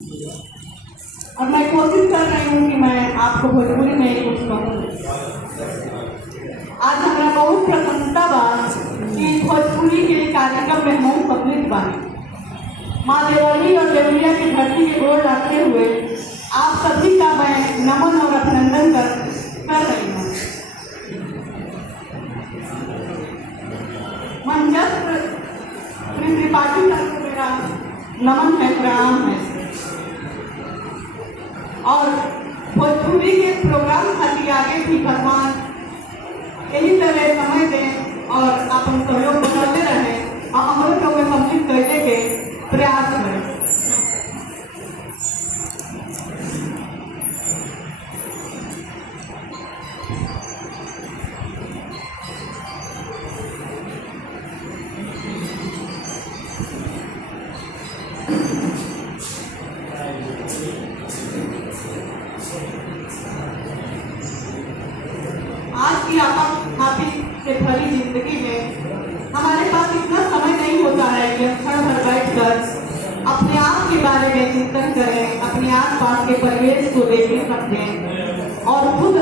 और मैं कोशिश कर रही हूँ कि मैं आपको भोजपुरी में कुछ कहूँ। आज हमारा बहुत प्रसन्नता बा कि भोजपुरी के कार्यक्रम में हम सम्मिलित बानी। माँ देवली और देवलिया की धरती के गोर रखते हुए आप सभी का मैं नमन और अभिनंदन कर रही हूँ। मंचस्थ श्री त्रिपाठी सर को मेरा नमन है, प्रणाम है। और भोजपुरी के प्रोग्राम खातिर आगे भी भगवान यही तरह समय दें और अपन सहयोग बनाते रहें और हमारे लोग में सम्मिलित करने के प्रयास करें। आज की आपातकालीन से भरी जिंदगी में हमारे पास इतना समय नहीं होता है कि हम क्षण भर बैठकर अपने आप के बारे में चिंतन करें, अपने आसपास के परिवेश को देखें समझें और खुद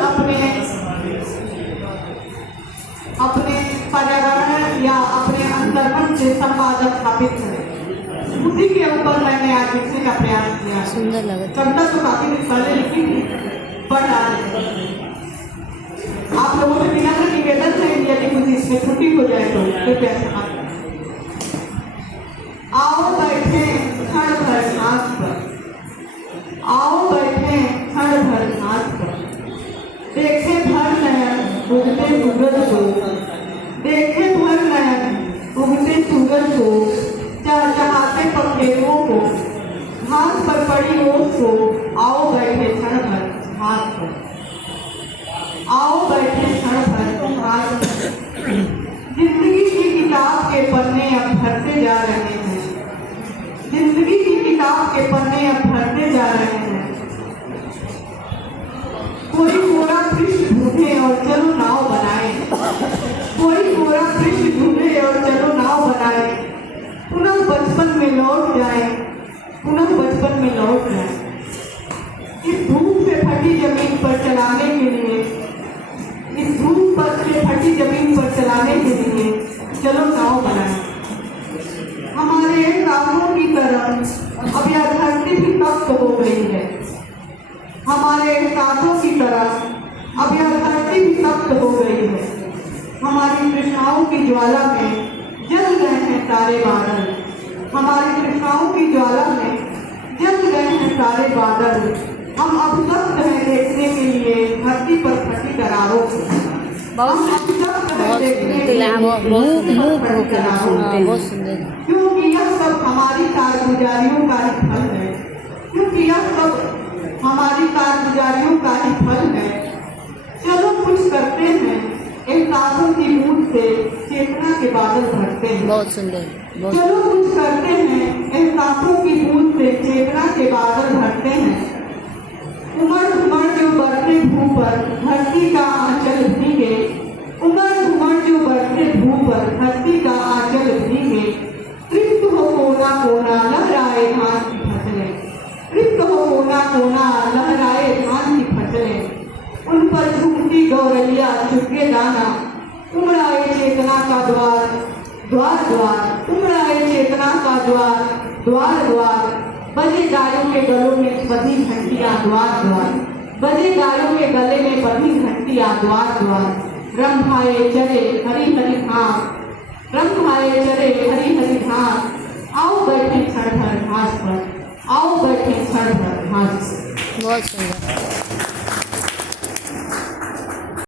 अपने पर्यावरण या अपने अंतर्मन से संवाद स्थापित करें। उसी के ऊपर मैंने आज लिखने का प्रयास किया। सुंदर लगा। कविता तो काफी दिन पहले लिखी थी, पर आज आप लोगों से विनम्र निवेदन है यदि कुछ इसमें त्रुटि हो जाए तो कृपया क्षमा करें। आओ बैठे क्षण भर घास पर, आओ बैठे क्षण भर घास पर, देखे भर नयन उगते सूरज को, देखे भर नयन उगते सूरज को, चहचहाते पखेरुओं को, घास पर पड़ी ओस को, आओ बैठे क्षण भर घास पर, आओ बैठे क्षण भर घास पर। जिंदगी की किताब के पन्ने अब भरते जा रहे हैं, जिंदगी की किताब के पन्ने अब भरते जा रहे हैं। कोई कोरा पृष्ठ ढूंढे और चलो नाव बनाए, कोई कोरा पृष्ठ ढूंढे और चलो नाव बनाए, पुनः बचपन में लौट जाए, पुनः बचपन में लौट जाए। इस धूप से फटी जमीन पर चलाने के लिए, इस धूप पर से फटी जमीन पर चलाने के लिए चलो नाव बनाए। हमारे राहों की तरह अब यह धरती भी तप्त हो गई है, हमारे साथों की तरह अब यह धरती भी तप्त हो गई है। हमारी तृष्णाओं की ज्वाला में जल गए हैं सारे बादल, हमारी तृष्णाओं की ज्वाला में जल गए हैं सारे बादल। हम अब तक हैं देखने के लिए धरती पर फटी दरारों को, हम अब तक हैं देखने के लिए क्योंकि यह सब हमारी कारगुजारियों का ही फल है, क्योंकि यह सब हमारी कारगुजारियों का ही फल है। चलो कुछ करते हैं, एहसासों की बूंद से चेतना के बादल भरते हैं। बहुत सुंदर। चलो कुछ करते हैं, एहसासों की बूंद से चेतना के बादल भरते हैं। उमड़ घुमड़ जो बढ़ते भू पर धरती का आंचल भीगे, उमड़ घुमड़ जो बढ़ते भू पर धरती का आंचल भीगे। तृप्त हो कोना कोना लहराए धान की फसलें, तृप्त हो कोना कोना लहराए धान की फसलें। उन पर झूमती गौरैया चुगे दाना, उमड़ाए चेतना का द्वार द्वार द्वार, उमड़ाए चेतना का द्वार द्वार द्वार। बजे गायों के गलों में बधी घंटियां द्वार द्वार, बजे गायों के गले में बधी घंटियां द्वार द्वार। रंग भाए चले हरी हरी घास, रंग भाए चले हरी हरी घास। आओ बैठे क्षण भर घास पर, आओ बैठे क्षण भर घास पर। बहुत सुंदर।